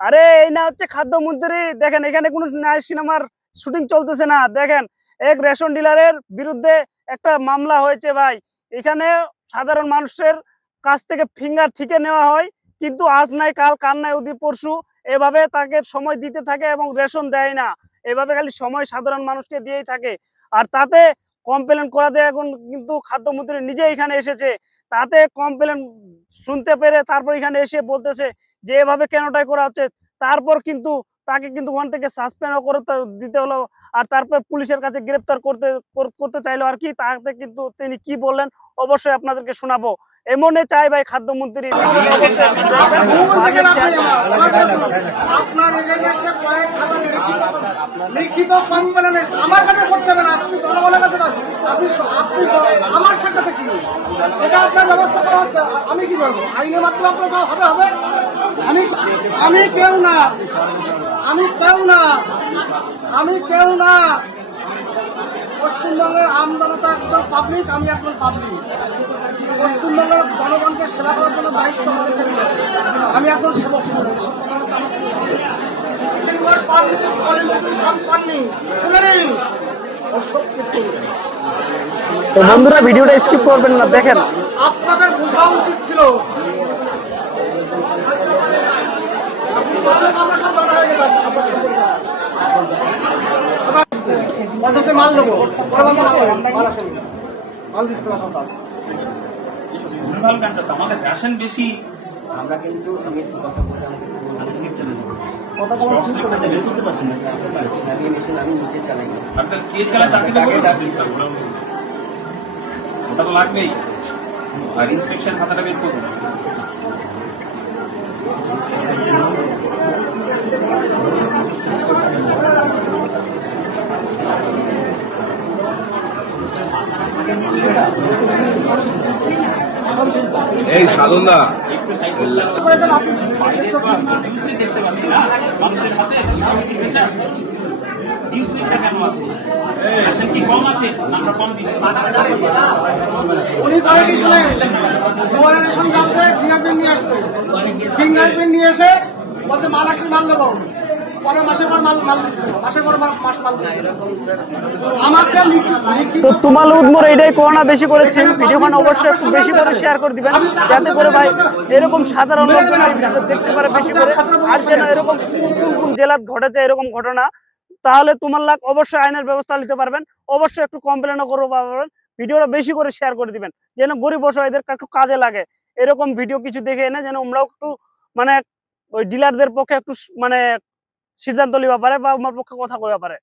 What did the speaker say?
আরে এই না হচ্ছে খাদ্যমন্ত্রী। দেখেন এখানে কোনো সিনেমার শুটিং চলতেছে না। দেখেন এক রেশন ডিলারের বিরুদ্ধে একটা মামলা হয়েছে ভাই। এখানে সাধারণ মানুষের কাছ থেকে ফিঙ্গার ঠিকে নেওয়া হয়, কিন্তু আজ নাই কাল, কাল নাই অধি পরশু এভাবে তাকে সময় দিতে থাকে এবং রেশন দেয় না। এভাবে খালি সময় সাধারণ মানুষকে দিয়েই থাকে। আর তাতে কমপ্লেন করাতে এখন কিন্তু খাদ্যমন্ত্রী নিজে এখানে এসেছে। তাতে কমপ্লেন শুনতে পেরে তারপর এখানে এসে বলতেছে যে এভাবে কেনটাই করা হচ্ছে। তারপর কিন্তু তাকে কিন্তু ওখান থেকে সাসপেন্ড করতে দিতে হলো। আর তারপর পুলিশের কাছে গ্রেপ্তার করতে চাইলো আর কি। তাতে কিন্তু তিনি কি বললেন অবশ্যই আপনাদেরকে শোনাবো। এমনই চাই ভাই খাদ্যমন্ত্রী ভিডিওটা অবশ্যই দেখবেন, আগে শেয়ার লিখিত কমপ্লেন আমার কাছে করতে হবে না, আপনি জনগণের কাছে আপনি আপনি আমার সাথে কি এটা আপনার ব্যবস্থা করা হচ্ছে। আমি কি করবো? আইনের মাধ্যমে আপনার হবে হবে। আমি আমি কেউ না, আমি কেউ না, আমি কেউ না। পশ্চিমবঙ্গের আমজনতা একজন পাবলিক, আমি একজন পাবলিক। পশ্চিমবঙ্গের জনগণকে সেবা করার জন্য দায়িত্ব আমাদের কাছে। আমি একজন সেবক। তো বন্ধুরা ভিডিওটা স্কিপ করবেন না, দেখেন। আপনাদের বোঝা উচিত ছিল। মাল দেবো, মাল দিচ্ছে না সকাল। আমাদের রেশন বেশি। আমরা কিন্তু আমি একটু কথা বলে আমি নিচে চালাই কে চালায় তাকে ওটা তো লাগবেই। আর ইন্সপেকশন খাতাটা বের করুন। এই সাধনদা দেখতে পাচ্ছি না মানুষের হাতে কি কম আছে, আমরা কম দিচ্ছি। উনি করে কি শুনে রেশন যাচ্ছে, ফিঙ্গারপ্রিন্ট নিয়ে আসছে, ফিঙ্গারপ্রিন্ট নিয়ে এসে বলছে মাল আসলে মাল দেবো। পরের মাসের পর মাল মাল দিচ্ছে না, মাসের পর মাস মাল দিচ্ছে আমাকে তো তোমাল উদ্মোর এটাই করোনা বেশি করেছে। ভিডিওখান অবশ্যই একটু বেশি করে শেয়ার করে দিবেন, যাতে করে ভাই এরকম সাধারণ লোকজন দেখতে পারে বেশি করে। আর যেন এরকম কোন কোন জেলার ঘটেছে এরকম ঘটনা, তাহলে তোমার লাগ অবশ্যই আইনের ব্যবস্থা নিতে পারবেন। অবশ্যই একটু কমপ্লেনও করবো পারবেন। ভিডিওটা বেশি করে শেয়ার করে দিবেন, যেন গরিব অসহায়দের একটু কাজে লাগে। এরকম ভিডিও কিছু দেখে এনে যেন আমরাও একটু মানে ওই ডিলারদের পক্ষে একটু মানে সিদ্ধান্ত নিতে পারে বা আমার পক্ষে কথা কইতে পারে।